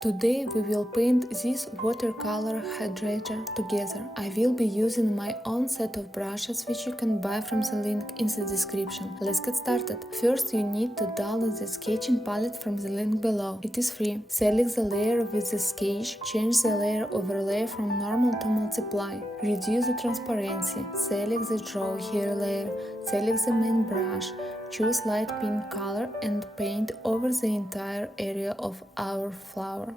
Today we will paint this watercolor hydrangea together. I will be using my own set of brushes, which you can buy from the link in the description. Let's get started. First you need to download the sketching palette from the link below. It is free. Select the layer with the sketch, change the layer overlay from normal to multiply. Reduce the transparency. Select the draw here layer. Select the main brush. Choose light pink color and paint over the entire area of our flower.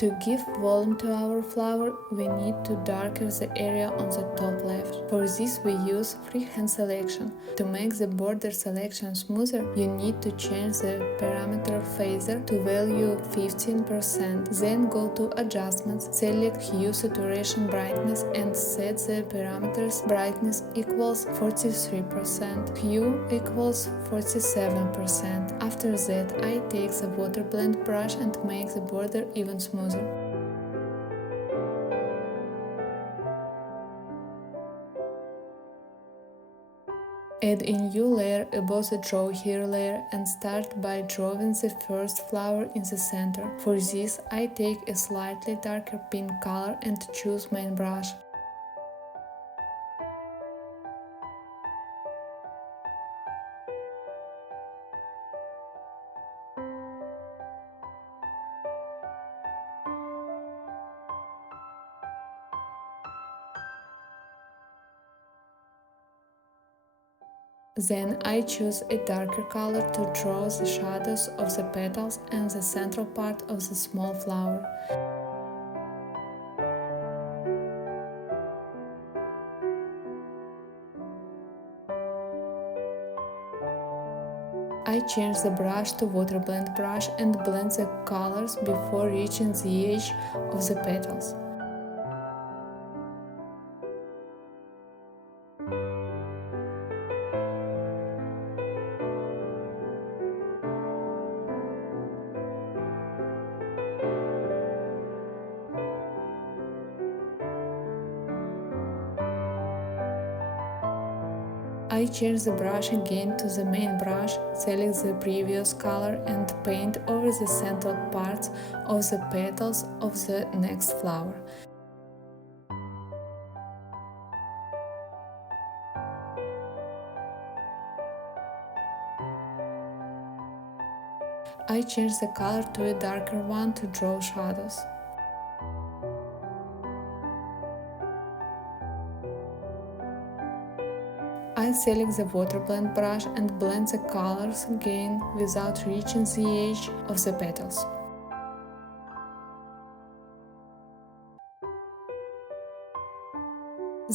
To give volume to our flower, we need to darken the area on the top left. For this we use freehand selection. To make the border selection smoother, you need to change the parameter phaser to value 15%. Then go to Adjustments, select Hue, Saturation, Brightness and set the parameters brightness equals 43%, hue equals 47%. After that, I take the water blend brush and make the border even smoother. Add a new layer above the Draw Here layer and start by drawing the first flower in the center. For this, I take a slightly darker pink color and choose main brush. Then I choose a darker color to draw the shadows of the petals and the central part of the small flower. I change the brush to water blend brush and blend the colors before reaching the edge of the petals. I change the brush again to the main brush, select the previous color and paint over the central parts of the petals of the next flower. I change the color to a darker one to draw shadows. I select the water blend brush and blend the colors again without reaching the edge of the petals.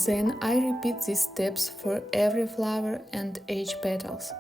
Then I repeat these steps for every flower and each petals.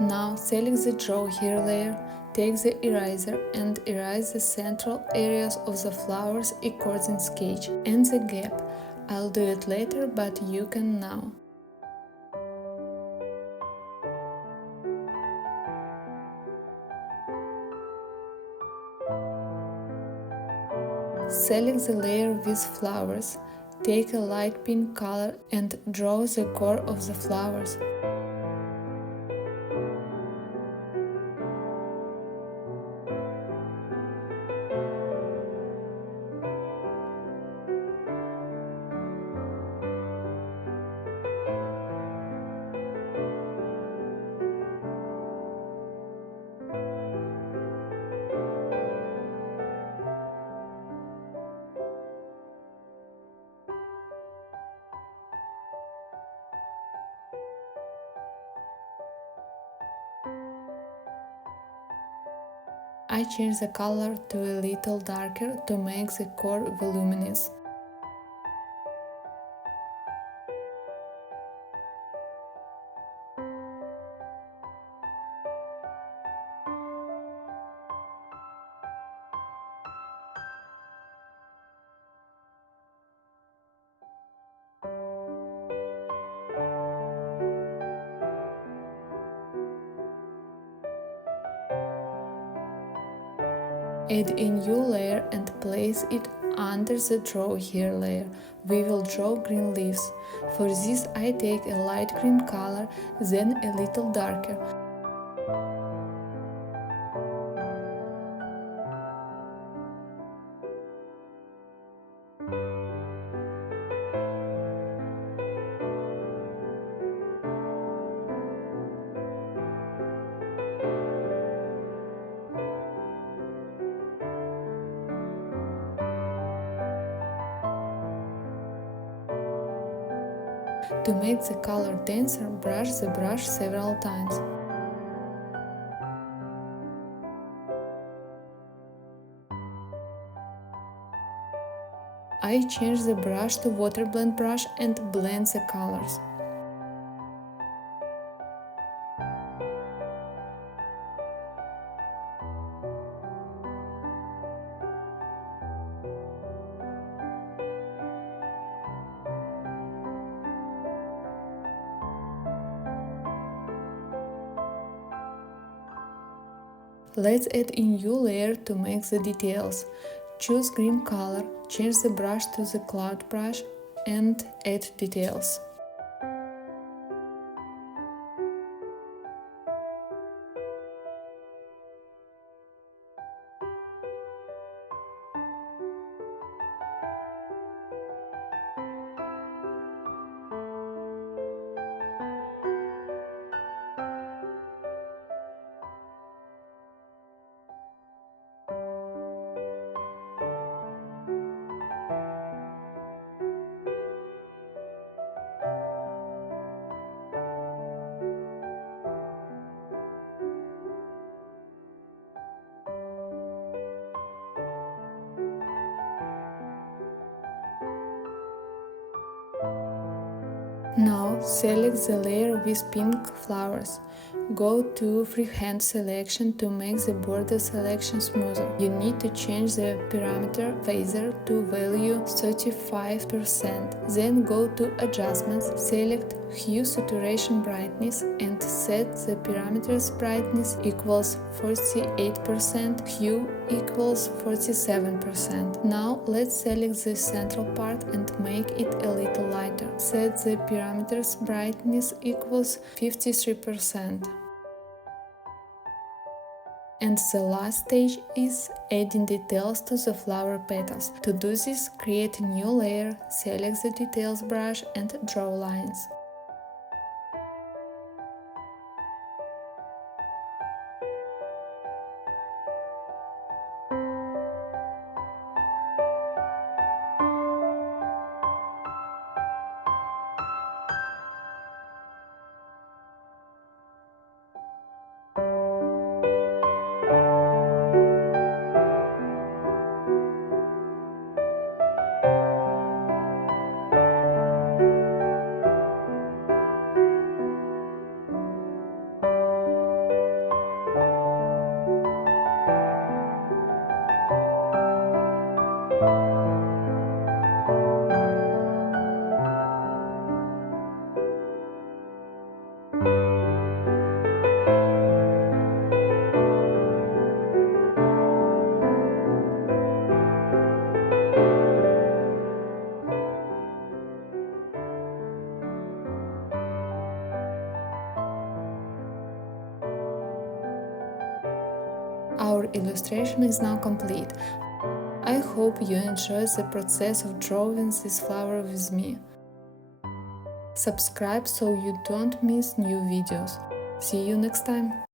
Now select the Draw Here layer, take the eraser and erase the central areas of the flowers according sketch and the gap. I'll do it later, but you can now. Select the layer with flowers, take a light pink color and draw the core of the flowers. I change the color to a little darker to make the core voluminous. Add a new layer and place it under the Draw Here layer. We will draw green leaves. For this I take a light green color, then a little darker. To make the color denser, brush the brush several times. I change the brush to water blend brush and blend the colors. Let's add a new layer to make the details. Choose green color, change the brush to the cloud brush and add details. Now select the layer with pink flowers. Go to Freehand Selection to make the border selection smoother. You need to change the parameter Phaser to value 35%. Then go to Adjustments, select Hue Saturation Brightness and set the parameters Brightness equals 48%, Hue equals 47%. Now let's select the central part and make it a little lighter. Set the parameters Brightness equals 53%. And the last stage is adding details to the flower petals. To do this, create a new layer, select the details brush and draw lines. illustration is now complete. I hope you enjoy the process of drawing this flower with me. Subscribe so you don't miss new videos. See you next time!